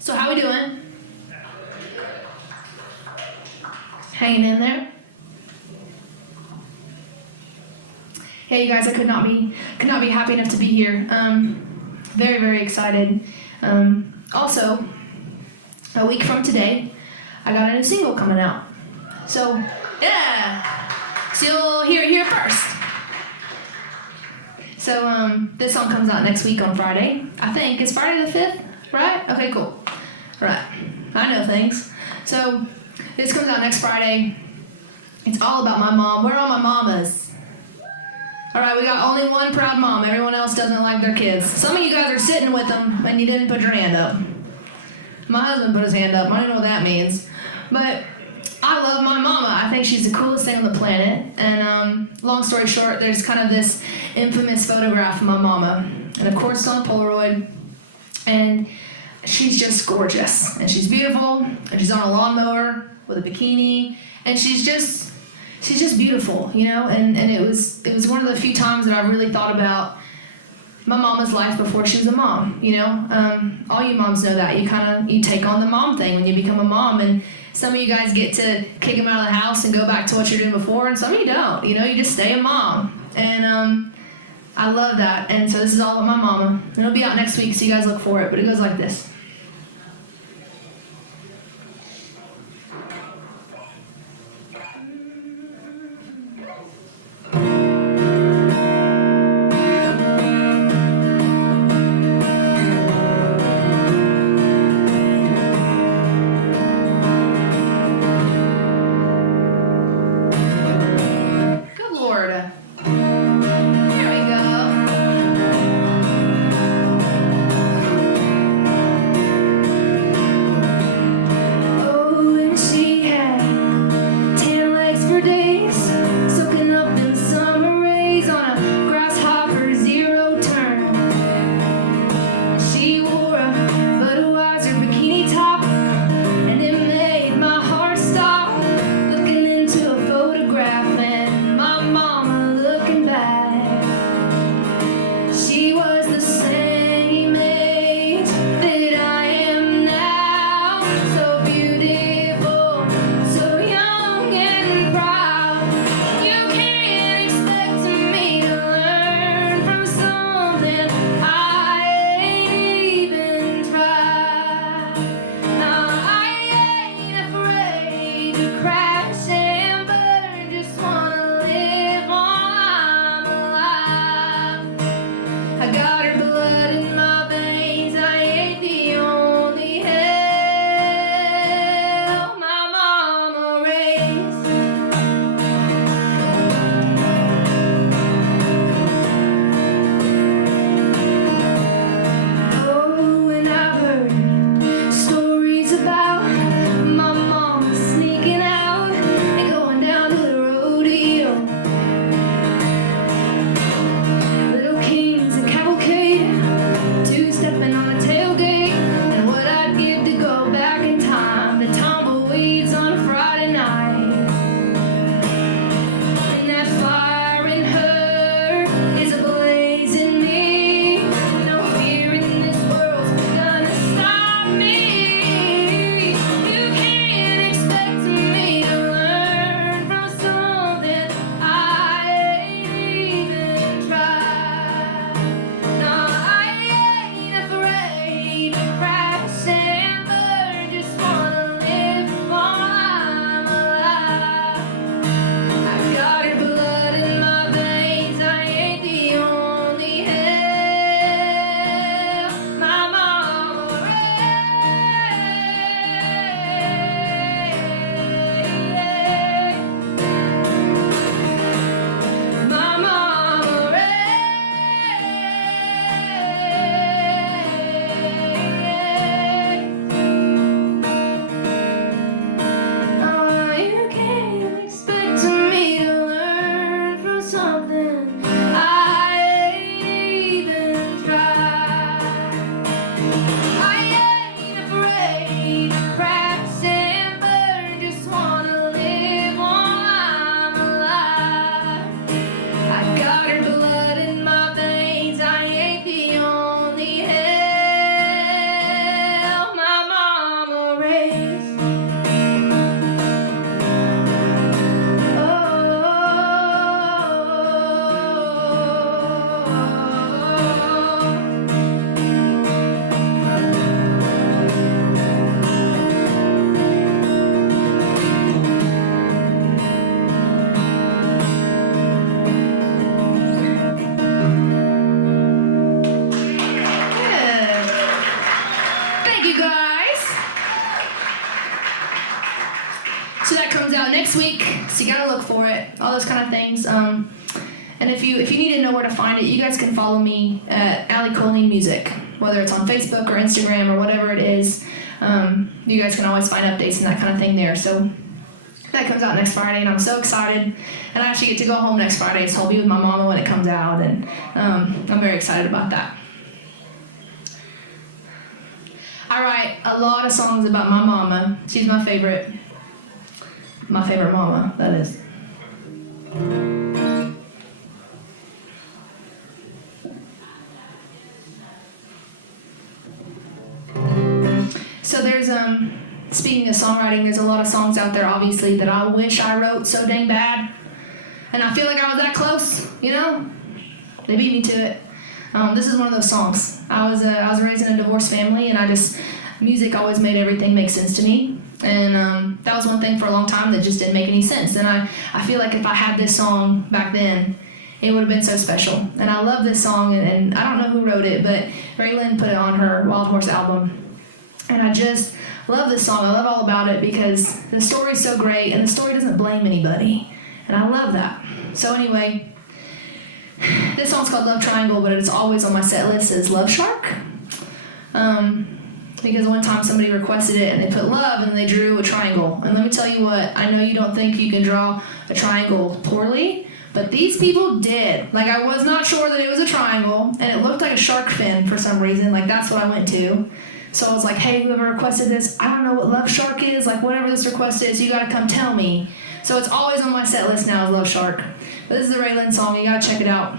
So how we doing? Hanging in there? Hey, you guys, I could not be happy enough to be here. Very, very excited. Also, a week from today, I got a new single coming out. So, yeah. So you'll hear it here first. So, this song comes out next week on Friday. I think it's Friday the 5th, right? Okay, cool. Right. I know things. So, this comes out next Friday. It's all about my mom. Where are all my mamas? All right, we got only one proud mom. Everyone else doesn't like their kids. Some of you guys are sitting with them and you didn't put your hand up. My husband put his hand up. I don't know what that means. But I love my mama. I think she's the coolest thing on the planet. And long story short, there's kind of this infamous photograph of my mama. And of course, it's on Polaroid. And she's just gorgeous. And she's beautiful. And she's on a lawnmower with a bikini. And she's just beautiful, you know? And it was one of the few times that I really thought about my mama's life before she was a mom, you know? All you moms know that. You take on the mom thing when you become a mom, and some of you guys get to kick them out of the house and go back to what you're doing before, and some of you don't, you know? You just stay a mom. And I love that, and so this is all about my mama. It'll be out next week, so you guys look for it, but it goes like this. it, all those kind of things. And if you need to know where to find it, you guys can follow me at Allie Colleen Music, whether it's on Facebook or Instagram or whatever it is. You guys can always find updates and that kind of thing there. So that comes out next Friday, and I'm so excited. And I actually get to go home next Friday, so I'll be with my mama when it comes out, and I'm very excited about that. I write a lot of songs about my mama. She's my favorite mama, that is. So there's, speaking of songwriting, there's a lot of songs out there, obviously, that I wish I wrote so dang bad. And I feel like I was that close, you know? They beat me to it. This is one of those songs. I was raised in a divorced family, and music always made everything make sense to me. And that was one thing for a long time that just didn't make any sense. And I feel like if I had this song back then, it would have been so special. And I love this song, and I don't know who wrote it, but Raylan put it on her Wild Horse album. And I just love this song. I love all about it because the story's so great, and the story doesn't blame anybody. And I love that. So anyway, this song's called Love Triangle, but it's always on my set list as Love Shark. Because one time somebody requested it, and they put love, and they drew a triangle. And let me tell you what, I know you don't think you can draw a triangle poorly, but these people did. Like, I was not sure that it was a triangle, and it looked like a shark fin for some reason. Like, that's what I went to. So I was like, hey, whoever requested this, I don't know what Love Shark is. Like, whatever this request is, you gotta come tell me. So it's always on my set list now as Love Shark. But this is a Raylan song. You gotta check it out.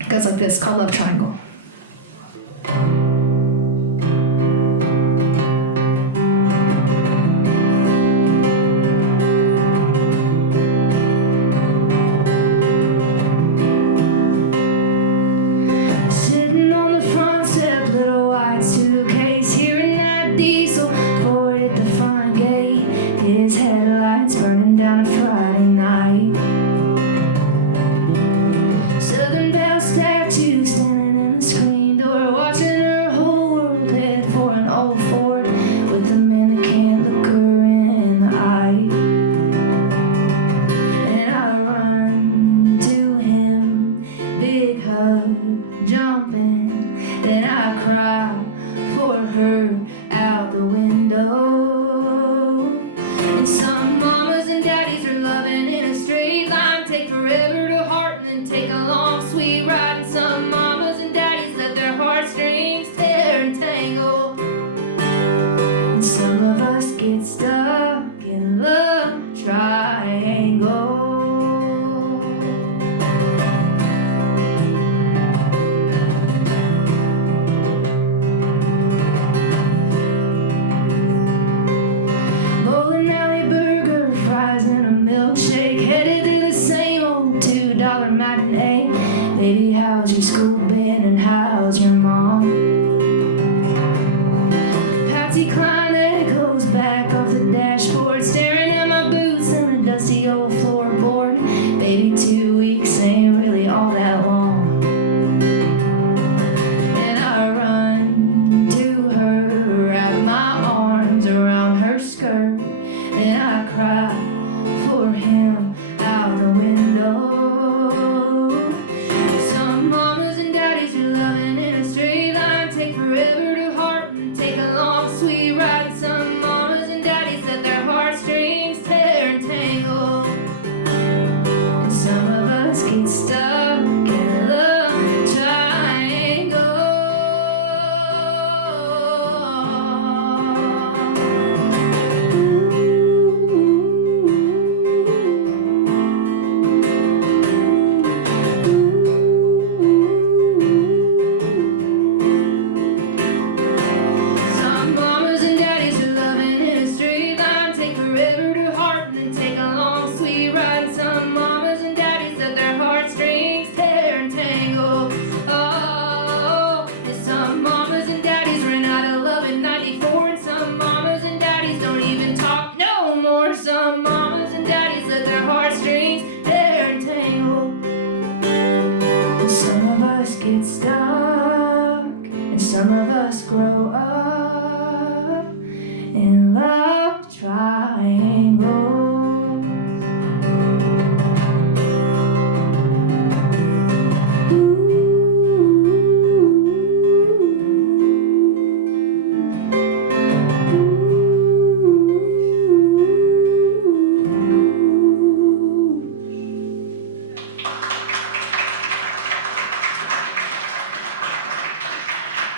It goes like this, called Love Triangle.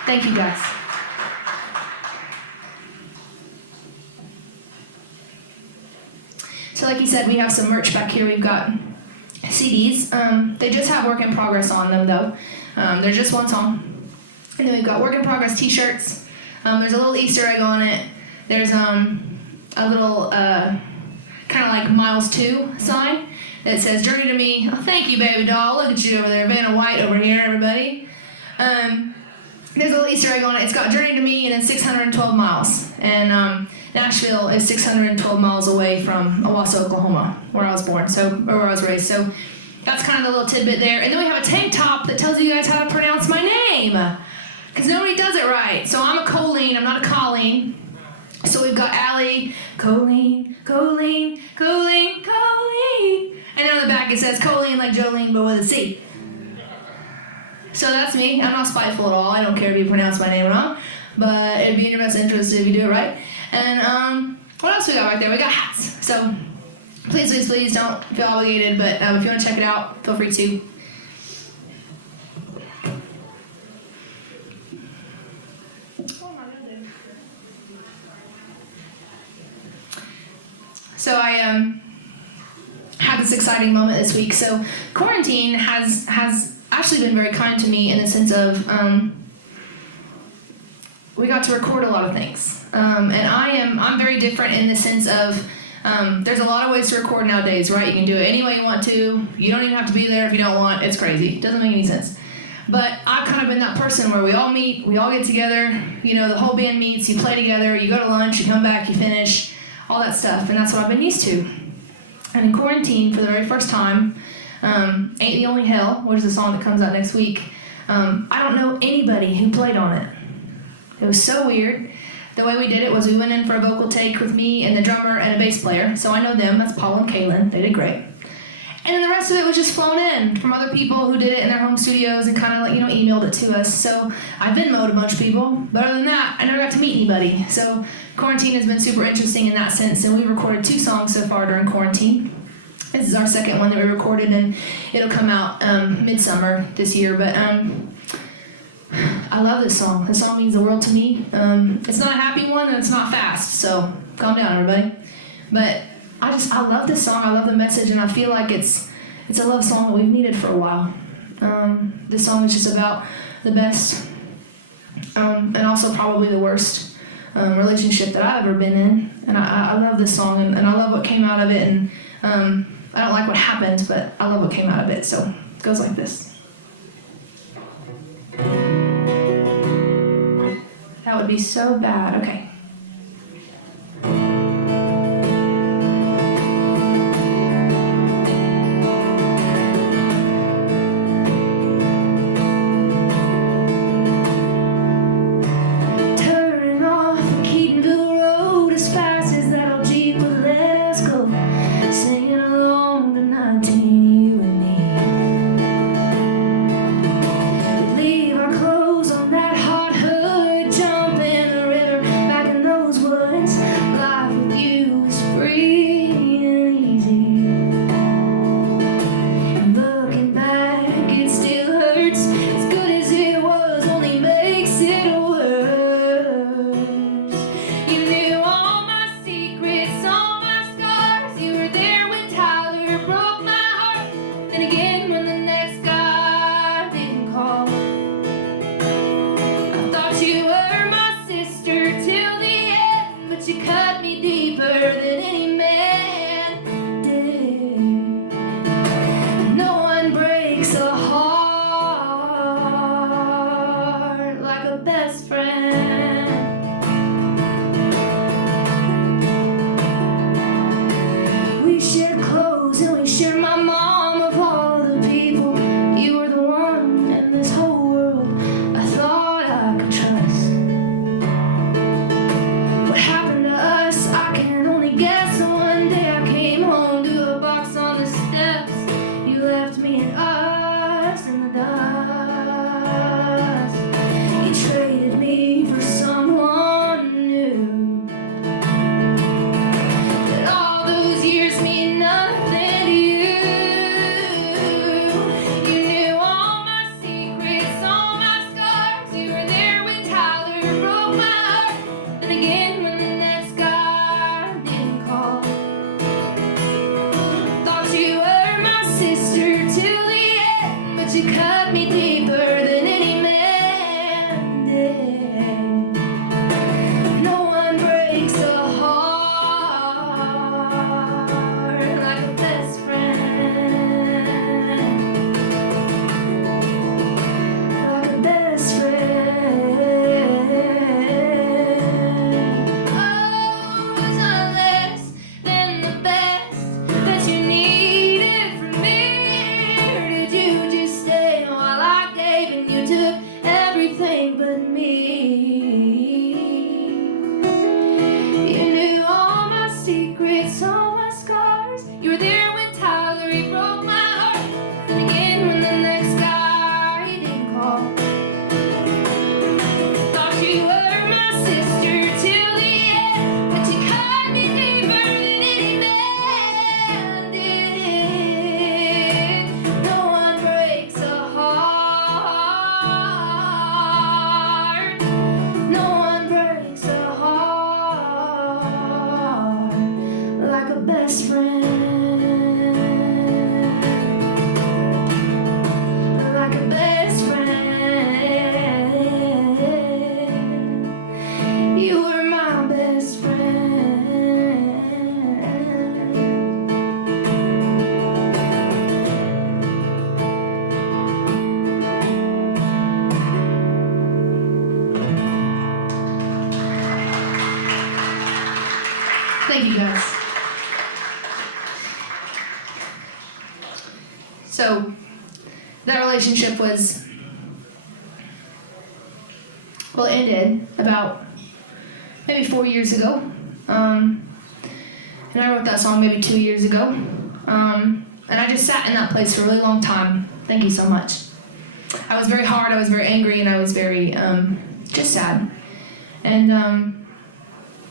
Thank you, guys. So like you said, we have some merch back here. We've got CDs. They just have work in progress on them, though. They're just one song. And then we've got work in progress t-shirts. There's a little Easter egg on it. There's a little kind of like Miles 2 sign that says Journey to Me. Oh, thank you, baby doll. Look at you over there. Vanna White over here, everybody. There's a little Easter egg on it. It's got Journey to Me and then 612 miles. And Nashville is 612 miles away from Owasso, Oklahoma, where I was born, or where I was raised. So that's kind of the little tidbit there. And then we have a tank top that tells you guys how to pronounce my name, because nobody does it right. So I'm a Colleen, I'm not a Colleen. So we've got Allie, Colleen, Colleen, Colleen, Colleen. And then on the back it says Colleen like Jolene, but with a C. So that's me. I'm not spiteful at all. I don't care if you pronounce my name wrong, but it'd be in your best interest if you do it right. And what else we got right there? We got hats. So please, please, please don't feel obligated, but if you want to check it out, feel free to. So I had this exciting moment this week. So quarantine has actually been very kind to me in the sense of we got to record a lot of things. And I'm very different in the sense of there's a lot of ways to record nowadays, right? You can do it any way you want to. You don't even have to be there if you don't want. It's crazy. It doesn't make any sense. But I've kind of been that person where we all meet, we all get together, you know, the whole band meets, you play together, you go to lunch, you come back, you finish, all that stuff. And that's what I've been used to. And in quarantine, for the very first time, Ain't the Only Hell, which is a song that comes out next week, I don't know anybody who played on it. It was so weird. The way we did it was we went in for a vocal take with me and the drummer and a bass player. So I know them. That's Paul and Kaylin. They did great. And then the rest of it was just flown in from other people who did it in their home studios and kind of like, emailed it to us. So I Venmo'd a bunch of people. But other than that, I never got to meet anybody. So quarantine has been super interesting in that sense. And we recorded 2 songs so far during quarantine. This is our second one that we recorded, and it'll come out midsummer this year. But I love this song. This song means the world to me. It's not a happy one, and it's not fast, so calm down, everybody. But I love this song. I love the message, and I feel like it's a love song that we've needed for a while. This song is just about the best, and also probably the worst relationship that I've ever been in. And I love this song, and I love what came out of it. And I don't like what happened, but I love what came out of it. So it goes like this. That would be so bad. Okay. Turning off Keatonville Road as fast as that old Jeep would let us go. Singing along to 19, you and me. We'd leave our clothes on that hot hood, jump in the river, back me deeper than any man did. No one breaks a heart like a best friend. Like a best friend. Oh, was I less than the best that you needed from me? Or did you just stay while I gave and you took everything but me? You knew all my secrets, all my scars. You were there when Tyler, he broke my heart. And again when the next guy didn't call. Thought you were my sister till the end, but you cut me deeper than any man did. No one breaks a heart. No one breaks a heart like a best friend. Like a best friend. You were my best friend. Thank you guys. So that relationship was, well, it ended about maybe 4 years ago. And I wrote that song maybe 2 years ago. And I just sat in that place for a really long time. Thank you so much. I was very hard, I was very angry, and I was very just sad. And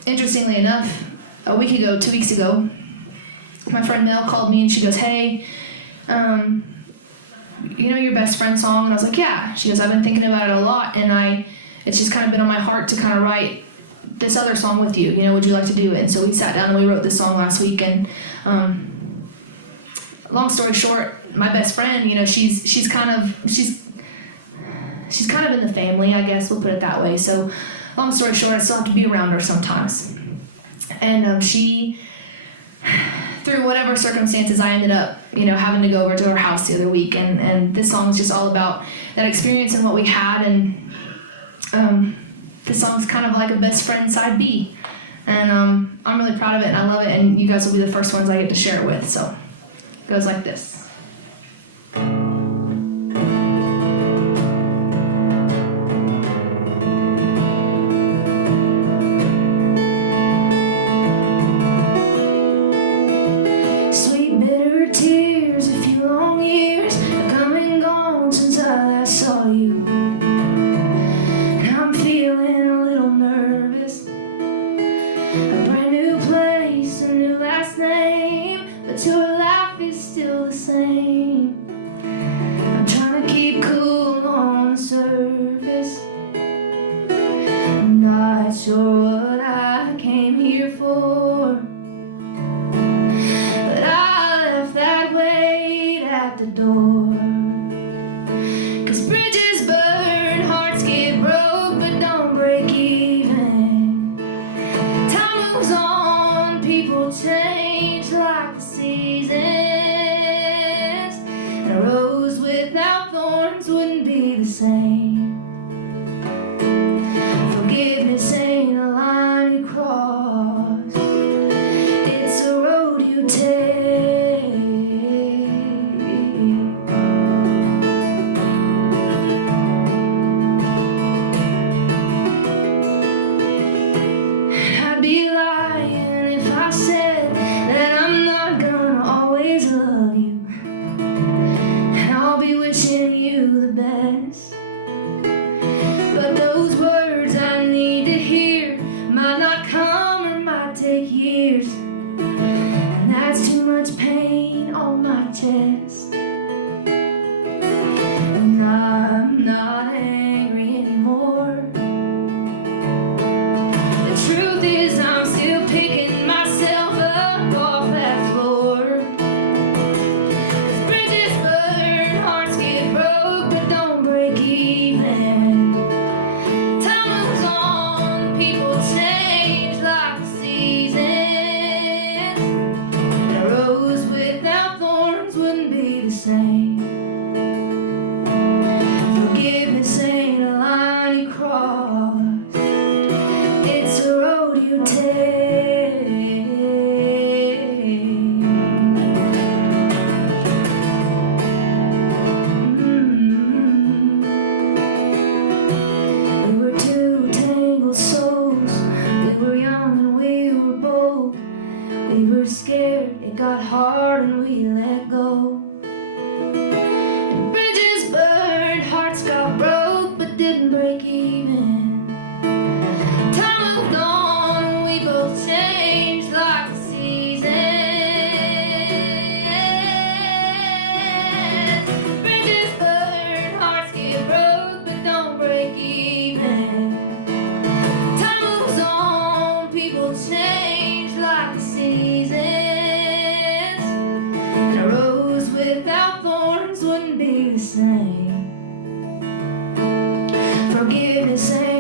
interestingly enough, a week ago, 2 weeks ago, my friend Mel called me and she goes, "Hey, you know your best friend song?" And I was like, "Yeah." She goes, "I've been thinking about it a lot, and it's just kind of been on my heart to kind of write this other song with you. You know, would you like to do it?" And so we sat down and we wrote this song last week. And long story short, my best friend, you know, she's kind of in the family, I guess we'll put it that way. So long story short, I still have to be around her sometimes. And she, through whatever circumstances, I ended up, you know, having to go over to her house the other week. And this song is just all about that experience and what we had. And this song's kind of like a best friend side B. And I'm really proud of it and I love it. And you guys will be the first ones I get to share it with. So it goes like this. Sweet bitter tears, a few long years have come and gone since I last saw you. And I'm feeling a little nervous. A brand new place, a new last name, but your life is still the same. I'm trying to keep cool on the surface. I'm not sure what I came here for, but I left that weight at the door. 'Cause bridges burn, hearts get broke, but don't break even. Time moves on, people change like the seasons. And a rose without thorns wouldn't be the same. Forgiveness ain't a line you cross, it's a road you take. I'd be lying if I said that I'm not gonna always love you. And I'll be wishing you the best. forgiveness and